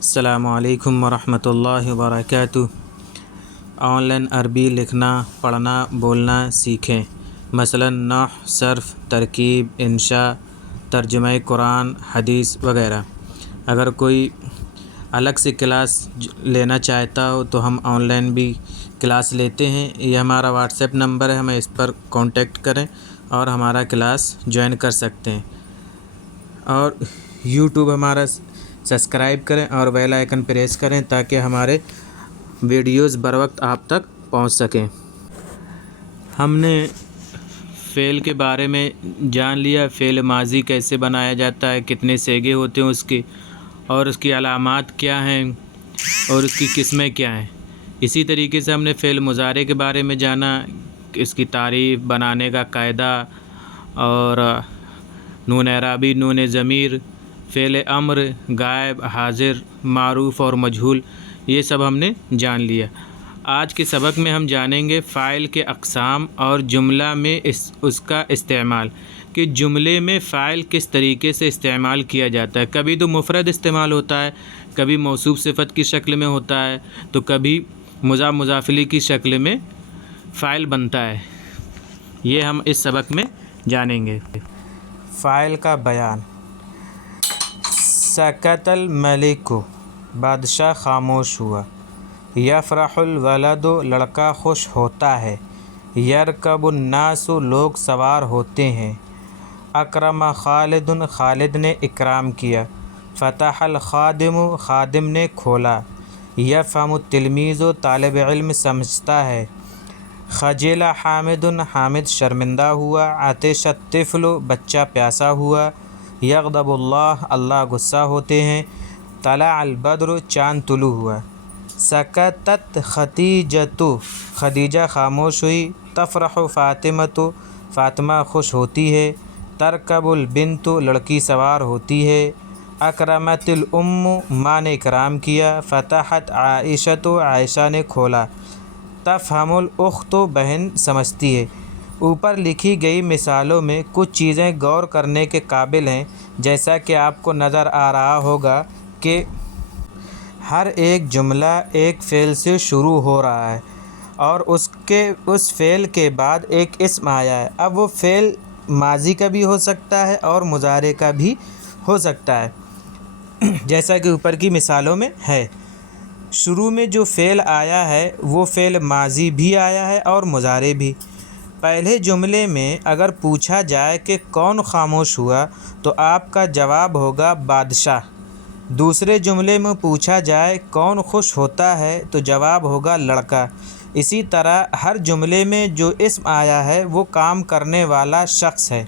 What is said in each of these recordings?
السلام علیکم ورحمۃ اللہ وبرکاتہ۔ آن لائن عربی لکھنا، پڑھنا، بولنا سیکھیں۔ مثلاً نحو، صرف، ترکیب، انشاء، ترجمہ قرآن، حدیث وغیرہ۔ اگر کوئی الگ سے کلاس لینا چاہتا ہو تو ہم آن لائن بھی کلاس لیتے ہیں۔ یہ ہمارا واٹس ایپ نمبر ہے، ہمیں اس پر کانٹیکٹ کریں اور ہمارا کلاس جوائن کر سکتے ہیں۔ اور یوٹیوب ہمارا سبسکرائب کریں اور بیل آئیکن پریس کریں تاکہ ہمارے ویڈیوز بر وقت آپ تک پہنچ سکیں۔ ہم نے فعل کے بارے میں جان لیا، فعل ماضی کیسے بنایا جاتا ہے، کتنے صیغے ہوتے ہیں اس کے، اور اس کی علامات کیا ہیں اور اس کی قسمیں کیا ہیں۔ اسی طریقے سے ہم نے فعل مضارع کے بارے میں جانا، اس کی تعریف، بنانے کا قاعدہ، اور نون اعرابی، نون ضمیر، فعل امر، غائب، حاضر، معروف اور مجہول، یہ سب ہم نے جان لیا۔ آج کے سبق میں ہم جانیں گے فاعل کے اقسام اور جملہ میں اس کا استعمال، کہ جملے میں فاعل کس طریقے سے استعمال کیا جاتا ہے۔ کبھی تو مفرد استعمال ہوتا ہے، کبھی موصوف صفت کی شکل میں ہوتا ہے، تو کبھی مضاف مضاف الیہ کی شکل میں فاعل بنتا ہے۔ یہ ہم اس سبق میں جانیں گے۔ فاعل کا بیان۔ سکت الملک، بادشاہ خاموش ہوا۔ یفرح الولد، لڑکا خوش ہوتا ہے۔ یرکب الناس، لوگ سوار ہوتے ہیں۔ اکرم خالد، خالد نے اکرام کیا۔ فتح الخادم، خادم نے کھولا۔ یفہم التلمیذ، طالب علم سمجھتا ہے۔ خجل حامد، حامد شرمندہ ہوا۔ عطش الطفل، بچہ پیاسا ہوا۔ یغضب اللہ، اللہ غصہ ہوتے ہیں۔ طلع البدر، چاند طلوع ہوا۔ سکتت خدیجۃ، خدیجہ خاموش ہوئی۔ تفرح فاطمۃ، فاطمہ خوش ہوتی ہے۔ ترکب البنت، لڑکی سوار ہوتی ہے۔ اکرمت الام، ماں نے اکرام کیا۔ فتحت عائشۃ، عائشہ نے کھولا۔ تفہم الاخت، بہن سمجھتی ہے۔ اوپر لکھی گئی مثالوں میں کچھ چیزیں غور کرنے کے قابل ہیں، جیسا کہ آپ کو نظر آ رہا ہوگا کہ ہر ایک جملہ ایک فعل سے شروع ہو رہا ہے اور اس فعل کے بعد ایک اسم آیا ہے۔ اب وہ فعل ماضی کا بھی ہو سکتا ہے اور مضارع کا بھی ہو سکتا ہے، جیسا کہ اوپر کی مثالوں میں ہے۔ شروع میں جو فعل آیا ہے وہ فعل ماضی بھی آیا ہے اور مضارع بھی۔ پہلے جملے میں اگر پوچھا جائے کہ کون خاموش ہوا تو آپ کا جواب ہوگا بادشاہ۔ دوسرے جملے میں پوچھا جائے کون خوش ہوتا ہے تو جواب ہوگا لڑکا۔ اسی طرح ہر جملے میں جو اسم آیا ہے وہ کام کرنے والا شخص ہے،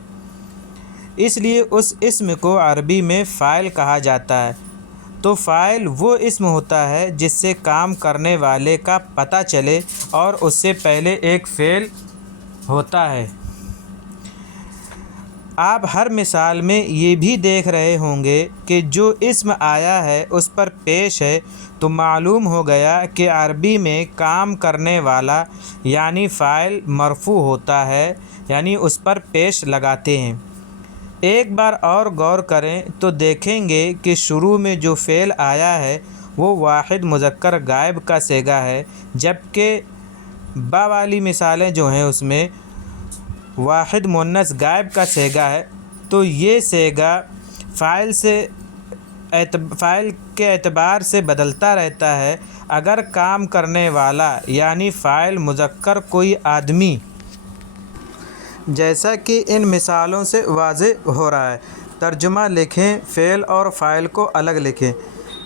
اس لیے اس اسم کو عربی میں فاعل کہا جاتا ہے۔ تو فاعل وہ اسم ہوتا ہے جس سے کام کرنے والے کا پتہ چلے اور اس سے پہلے ایک فعل ہوتا ہے۔ آپ ہر مثال میں یہ بھی دیکھ رہے ہوں گے کہ جو اسم آیا ہے اس پر پیش ہے، تو معلوم ہو گیا کہ عربی میں کام کرنے والا یعنی فاعل مرفوع ہوتا ہے، یعنی اس پر پیش لگاتے ہیں۔ ایک بار اور غور کریں تو دیکھیں گے کہ شروع میں جو فعل آیا ہے وہ واحد مذکر غائب کا صیغہ ہے، جبکہ با والی مثالیں جو ہیں اس میں واحد مؤنث غائب کا صیغہ ہے۔ تو یہ صیغہ فاعل کے اعتبار سے بدلتا رہتا ہے۔ اگر کام کرنے والا یعنی فاعل مذکر کوئی آدمی، جیسا کہ ان مثالوں سے واضح ہو رہا ہے، ترجمہ لکھیں، فعل اور فاعل کو الگ لکھیں۔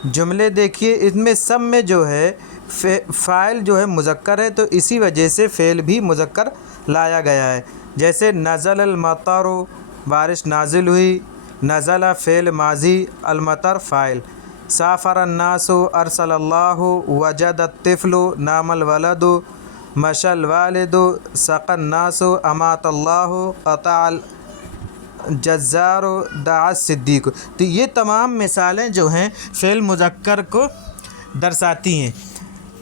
جملے دیکھیے، ان میں سب میں جو ہے فاعل جو ہے مذکر ہے، تو اسی وجہ سے فعل بھی مذکر لایا گیا ہے۔ جیسے نزل المطر، بارش نازل ہوئی۔ نزل فعل ماضی، المطر فاعل۔ سافر الناس، ارسل اللہ۔ وجد الطفل، نام الولد۔ مشى الوالد، سقى الناس۔ امات اللہ، قطع الجزار، دعا الصدیق۔ تو یہ تمام مثالیں جو ہیں فعل مذکر کو درساتی ہیں،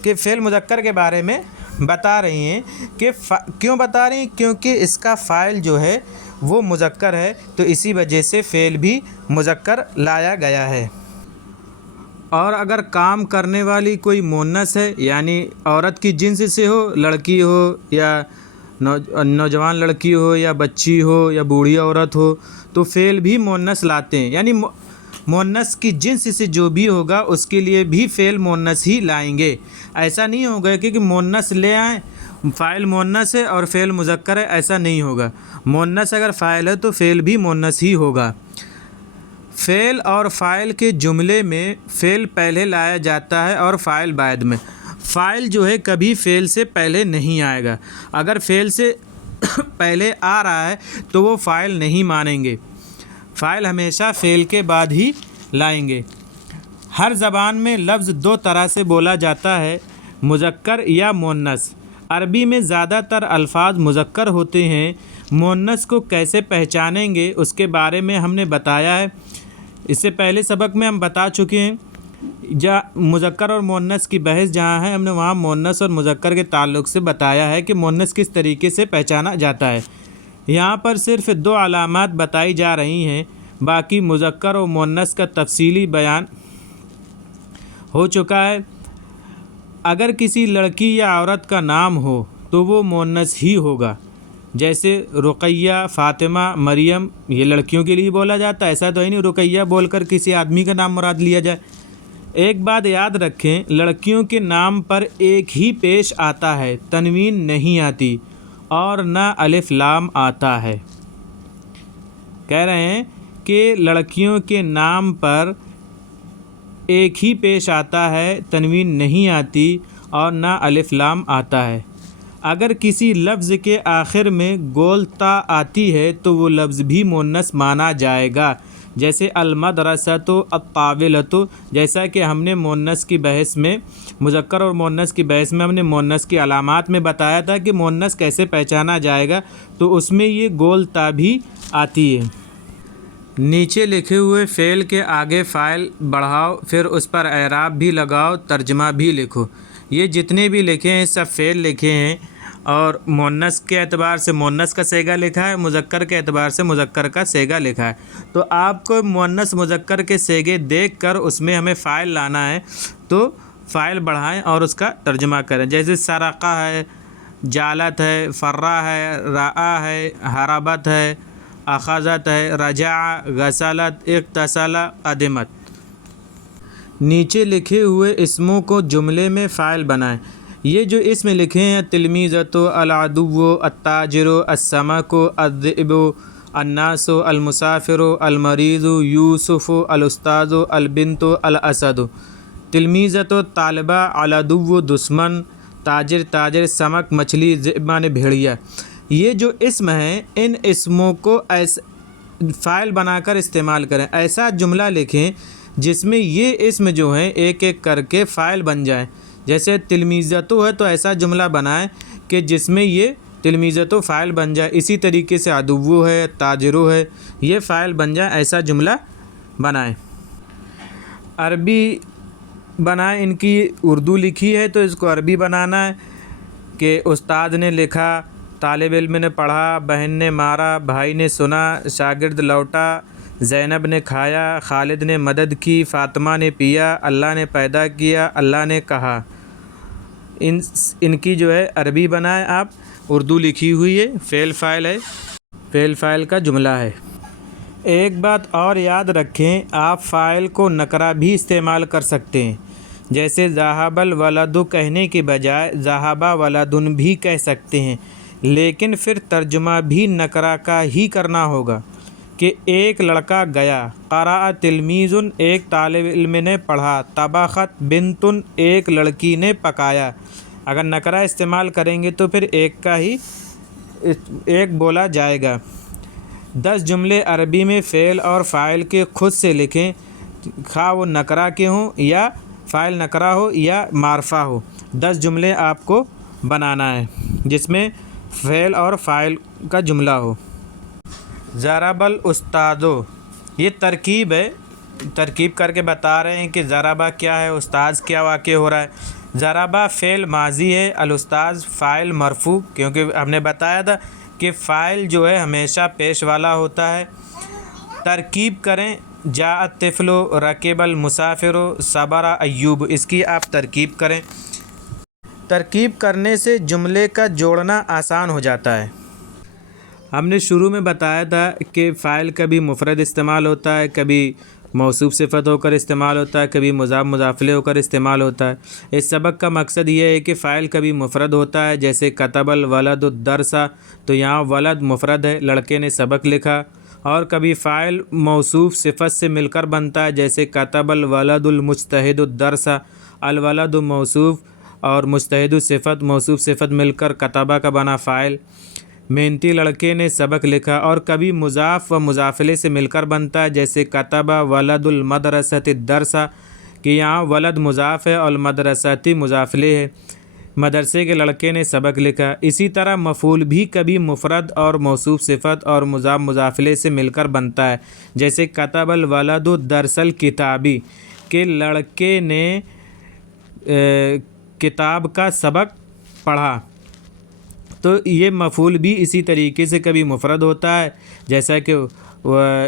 کہ فعل مذکر کے بارے میں بتا رہی ہیں کہ کیوں بتا رہی ہیں؟ کیونکہ اس کا فاعل جو ہے وہ مذکر ہے، تو اسی وجہ سے فعل بھی مذکر لایا گیا ہے۔ اور اگر کام کرنے والی کوئی مونس ہے یعنی عورت کی جنس سے ہو، لڑکی ہو یا نوجوان لڑکی ہو یا بچی ہو یا بوڑھی عورت ہو، تو فعل بھی مونس لاتے ہیں، یعنی مونس کی جنس سے جو بھی ہوگا اس کے لیے بھی فعل مونس ہی لائیں گے۔ ایسا نہیں ہوگا کہ مونس لے آئیں، فاعل مونس ہے اور فعل مذکر ہے، ایسا نہیں ہوگا۔ مونس اگر فاعل ہے تو فعل بھی مونس ہی ہوگا۔ فعل اور فاعل کے جملے میں فعل پہلے لایا جاتا ہے اور فاعل بعد میں۔ فاعل جو ہے کبھی فعل سے پہلے نہیں آئے گا، اگر فعل سے پہلے آ رہا ہے تو وہ فاعل نہیں مانیں گے، فاعل ہمیشہ فعل کے بعد ہی لائیں گے۔ ہر زبان میں لفظ دو طرح سے بولا جاتا ہے، مذکر یا مونس۔ عربی میں زیادہ تر الفاظ مذکر ہوتے ہیں۔ مونس کو کیسے پہچانیں گے اس کے بارے میں ہم نے بتایا ہے، اس سے پہلے سبق میں ہم بتا چکے ہیں۔ مذکر اور مونس کی بحث جہاں ہے، ہم نے وہاں مونس اور مذکر کے تعلق سے بتایا ہے کہ مونس کس طریقے سے پہچانا جاتا ہے۔ یہاں پر صرف دو علامات بتائی جا رہی ہیں، باقی مذکر اور مونس کا تفصیلی بیان ہو چکا ہے۔ اگر کسی لڑکی یا عورت کا نام ہو تو وہ مونس ہی ہوگا، جیسے رقیہ، فاطمہ، مریم، یہ لڑکیوں کے لیے بولا جاتا ہے، ایسا تو ہی نہیں رقیہ بول کر کسی آدمی کا نام مراد لیا جائے۔ ایک بات یاد رکھیں، لڑکیوں کے نام پر ایک ہی پیش آتا ہے، تنوین نہیں آتی اور نہ الف لام آتا ہے۔ کہہ رہے ہیں کہ لڑکیوں کے نام پر ایک ہی پیش آتا ہے، تنوین نہیں آتی اور نہ الف لام آتا ہے۔ اگر کسی لفظ کے آخر میں گول تا آتی ہے تو وہ لفظ بھی مونس مانا جائے گا، جیسے المدرسۃ، الطاولۃ، جیسا کہ ہم نے مونس کی بحث میں، مذکر اور مونس کی بحث میں ہم نے مونس کی علامات میں بتایا تھا کہ مونس کیسے پہچانا جائے گا، تو اس میں یہ گول تا بھی آتی ہے۔ نیچے لکھے ہوئے فعل کے آگے فاعل بڑھاؤ، پھر اس پر اعراب بھی لگاؤ، ترجمہ بھی لکھو۔ یہ جتنے بھی لکھے ہیں سب فعل لکھے ہیں، اور مونس کے اعتبار سے مونس کا صیغہ لکھا ہے، مذکر کے اعتبار سے مذکر کا صیغہ لکھا ہے۔ تو آپ کو مونس مذکر کے صیغے دیکھ کر اس میں ہمیں فاعل لانا ہے، تو فاعل بڑھائیں اور اس کا ترجمہ کریں، جیسے سرقہ ہے، جالت ہے، فرہ ہے، رعا ہے، حربت ہے، اخذت ہے، رجع، غسلت، اغتسل، قدمت۔ نیچے لکھے ہوئے اسموں کو جملے میں فاعل بنائیں۔ یہ جو اسم لکھے ہیں، تلمیذۃ، العدو، التاجر، السمک، الذئب، الناس، المسافر، المریض، یوسف، الاستاذ، البنت، الاسد۔ تلمیذۃ طالبہ، العدو دشمن، تاجر تاجر، سمک مچھلی، ذئب معنی بھیڑیا۔ یہ جو اسم ہیں ان اسموں کو فاعل بنا کر استعمال کریں، ایسا جملہ لکھیں جس میں یہ اسم جو ہیں ایک ایک کر کے فاعل بن جائیں۔ جیسے تلمیذۃ ہے تو ایسا جملہ بنائیں کہ جس میں یہ تلمیذۃ فاعل بن جائے، اسی طریقے سے عدو ہے، تاجرو ہے، یہ فاعل بن جائے، ایسا جملہ بنائیں۔ عربی بنائیں، ان کی اردو لکھی ہے تو اس کو عربی بنانا ہے کہ استاد نے لکھا، طالب علم نے پڑھا، بہن نے مارا، بھائی نے سنا، شاگرد لوٹا، زینب نے کھایا، خالد نے مدد کی، فاطمہ نے پیا، اللہ نے پیدا کیا، اللہ نے کہا۔ ان کی جو ہے عربی بنائیں آپ، اردو لکھی ہوئی ہے، فعل فاعل ہے، فعل فاعل کا جملہ ہے۔ ایک بات اور یاد رکھیں، آپ فاعل کو نکرہ بھی استعمال کر سکتے ہیں، جیسے ذہب الولد کہنے کے بجائے ذہب ولد بھی کہہ سکتے ہیں، لیکن پھر ترجمہ بھی نکرہ کا ہی کرنا ہوگا کہ ایک لڑکا گیا، قرأ تلمیذ ایک طالب علم نے پڑھا، طبخت بنت ایک لڑکی نے پکایا۔ اگر نکرہ استعمال کریں گے تو پھر ایک بولا جائے گا۔ 10 جملے عربی میں فعل اور فاعل کے خود سے لکھیں، خواہ وہ نکرہ کے ہوں یا فاعل نکرہ ہو یا معرفہ ہو۔ 10 جملے آپ کو بنانا ہے جس میں فعل اور فاعل کا جملہ ہو۔ ضرب الاستاذ، یہ ترکیب ہے، ترکیب کر کے بتا رہے ہیں کہ ضربہ کیا ہے، استاذ کیا واقع ہو رہا ہے۔ ضربہ فعل ماضی ہے، الاستاذ فاعل مرفوع، کیونکہ ہم نے بتایا تھا کہ فاعل جو ہے ہمیشہ پیش والا ہوتا ہے۔ ترکیب کریں، جاء الطفل رکب المسافر صبر ایوب، اس کی آپ ترکیب کریں۔ ترکیب کرنے سے جملے کا جوڑنا آسان ہو جاتا ہے۔ ہم نے شروع میں بتایا تھا کہ فاعل کبھی مفرد استعمال ہوتا ہے، کبھی موصوف صفت ہو کر استعمال ہوتا ہے، کبھی مضاف مضاف الیہ ہو کر استعمال ہوتا ہے۔ اس سبق کا مقصد یہ ہے کہ فاعل کبھی مفرد ہوتا ہے، جیسے کتب الولد الدرس، تو یہاں ولد مفرد ہے، لڑکے نے سبق لکھا۔ اور کبھی فاعل موصوف صفت سے مل کر بنتا ہے، جیسے کتب الولد المجتہد الدرس، الولد موصوف اور مجتہد صفت، موصوف صفت مل کر کتبہ کا بنا فاعل۔ محنتی لڑکے نے سبق لکھا۔ اور کبھی مضاف و مضاف الیہ سے مل کر بنتا ہے، جیسے کتب ولد المدرسۃ الدرس، کہ یہاں ولد مضاف ہے اور المدرسۃ مضاف الیہ ہے، مدرسے کے لڑکے نے سبق لکھا۔ اسی طرح مفعول بھی کبھی مفرد اور موصوف صفت اور مضاف مضاف الیہ سے مل کر بنتا ہے، جیسے کتب الولد الدرس الکتابی، کہ لڑکے نے کتاب کا سبق پڑھا۔ تو یہ مفعول بھی اسی طریقے سے کبھی مفرد ہوتا ہے، جیسا کہ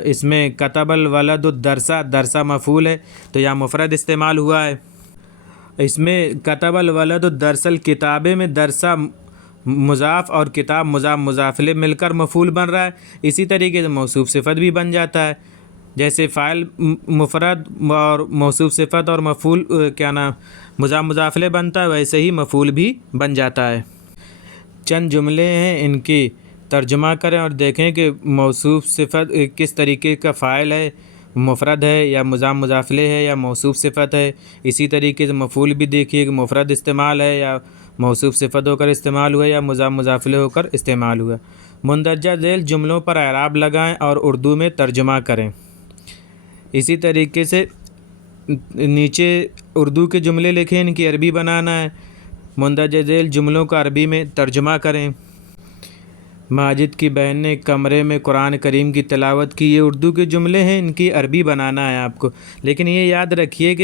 اس میں کتب الولد الدرس، درسہ مفعول ہے تو یہاں مفرد استعمال ہوا ہے۔ اس میں کتب الولد الدرس الکتابے میں درسہ مضاف اور کتاب مضاف مضاف الیہ مل کر مفعول بن رہا ہے۔ اسی طریقے سے موصوف صفت بھی بن جاتا ہے، جیسے فاعل مفرد اور موصوف صفت اور مفعول مضاف مضاف الیہ بنتا ہے، ویسے ہی مفعول بھی بن جاتا ہے۔ چند جملے ہیں، ان کی ترجمہ کریں اور دیکھیں کہ موصوف صفت کس طریقے کا فاعل ہے، مفرد ہے یا مضاف مضاف الیہ ہے یا موصوف صفت ہے۔ اسی طریقے سے مفعول بھی دیکھیے کہ مفرد استعمال ہے یا موصوف صفت ہو کر استعمال ہوا یا مضاف مضاف الیہ ہو کر استعمال ہوا۔ مندرجہ ذیل جملوں پر اعراب لگائیں اور اردو میں ترجمہ کریں۔ اسی طریقے سے نیچے اردو کے جملے لکھیں، ان کی عربی بنانا ہے۔ مندرجہ ذیل جملوں کا عربی میں ترجمہ کریں۔ ماجد کی بہن نے کمرے میں قرآن کریم کی تلاوت کی، یہ اردو کے جملے ہیں، ان کی عربی بنانا ہے آپ کو۔ لیکن یہ یاد رکھیے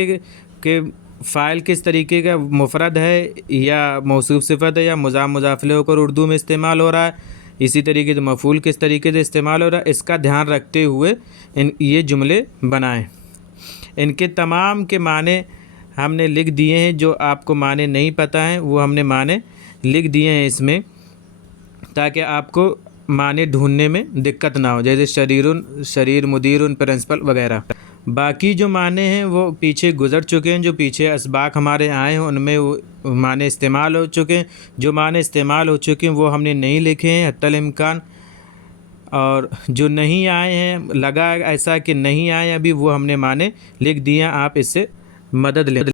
کہ فاعل کس طریقے کا مفرد ہے یا موصوف صفت ہے یا مضاف مضاف الیہ ہو کر اردو میں استعمال ہو رہا ہے، اسی طریقے سے مفعول کس طریقے سے استعمال ہو رہا ہے، اس کا دھیان رکھتے ہوئے یہ جملے بنائیں۔ ان کے تمام کے معنی ہم نے لکھ دیے ہیں، جو آپ کو معنی نہیں پتہ ہیں وہ ہم نے معنی لکھ دیے ہیں اس میں، تاکہ آپ کو معنی ڈھونڈنے میں دقت نہ ہو، جیسے شریر، مدیر، پرنسپل وغیرہ۔ باقی جو معنی ہیں وہ پیچھے گزر چکے ہیں، جو پیچھے اسباق ہمارے آئے ہیں ان میں وہ معنی استعمال ہو چکے ہیں۔ جو معنی استعمال ہو چکے ہیں وہ ہم نے نہیں لکھے ہیں حتی الامکان، اور جو نہیں آئے ہیں، لگا ایسا کہ نہیں آئے ابھی، وہ ہم نے معنی لکھ دیے ہیں، آپ اس سے مدد لیں۔